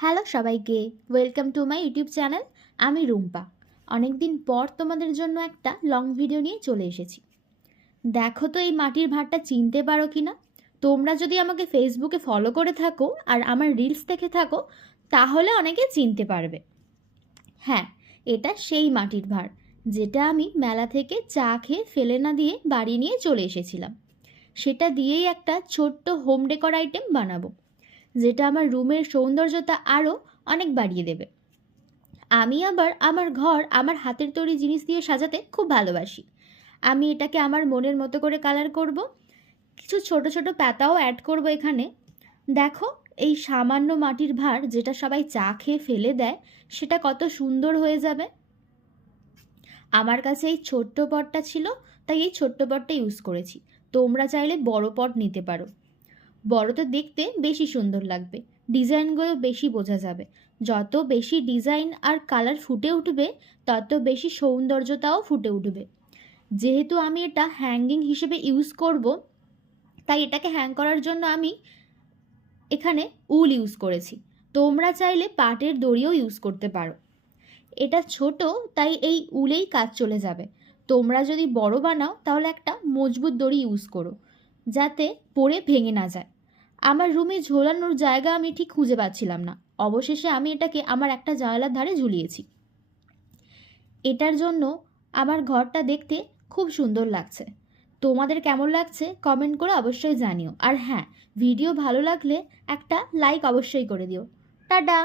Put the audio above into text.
Hello সবাইকে, welcome to my YouTube channel. আমি রুম্পা। অনেক দিন পর তোমাদের জন্য একটা লং ভিডিও নিয়ে চলে এসেছি। দেখো তো এই মাটির ভাঁড়টা চিনতে পারো কি না। তোমরা যদি আমাকে ফেসবুকে ফলো করে থাকো আর আমার রিলস দেখে থাকো তাহলে অনেকে চিনতে পারবে। হ্যাঁ, এটা সেই মাটির ভাঁড় যেটা আমি মেলা থেকে চা খেয়ে ফেলে না দিয়ে বাড়ি নিয়ে চলে এসেছিলাম। সেটা দিয়েই একটা ছোট্ট হোম ডেকোর আইটেম বানাবো, যেটা আমার রুমের সৌন্দর্যতা আরও অনেক বাড়িয়ে দেবে। আমি আবার আমার ঘর আমার হাতের তৈরি জিনিস দিয়ে সাজাতে খুব ভালোবাসি। আমি এটাকে আমার মনের মতো করে কালার করব, কিছু ছোট ছোট পাতাও অ্যাড করব এখানে। দেখো, এই সামান্য মাটির ভাঁড় যেটা সবাই চা খেয়ে ফেলে দেয় সেটা কত সুন্দর হয়ে যাবে। আমার কাছে এই ছোট্ট পটটা ছিল, তাই এই ছোট্ট পটটা ইউজ করেছি। তোমরা চাইলে বড় পট নিতে পারো। বড়তে দেখতে বেশি সুন্দর লাগবে, ডিজাইনগুলো বেশি বোঝা যাবে। যত বেশি ডিজাইন আর কালার ফুটে উঠবে তত বেশি সৌন্দর্যতাও ফুটে উঠবে। যেহেতু আমি এটা হ্যাঙ্গিং হিসেবে ইউজ করব, তাই এটাকে হ্যাং করার জন্য আমি এখানে উল ইউজ করেছি। তোমরা চাইলে পাটের দড়িও ইউজ করতে পারো। এটা ছোট, তাই এই উলেই কাজ চলে যাবে। তোমরা যদি বড় বানাও তাহলে একটা মজবুত দড়ি ইউজ করো, যাতে পড়ে ভেঙে না যায়। আমার রুমে ঝোলানোর জায়গা আমি ঠিক খুঁজে পাচ্ছিলাম না। অবশেষে আমি এটাকে আমার একটা জানালার ধারে ঝুলিয়েছি। এটার জন্য আমার ঘরটা দেখতে খুব সুন্দর লাগছে। তোমাদের কেমন লাগছে কমেন্ট করে অবশ্যই জানিও। আর হ্যাঁ, ভিডিও ভালো লাগলে একটা লাইক অবশ্যই করে দিও। টাটা।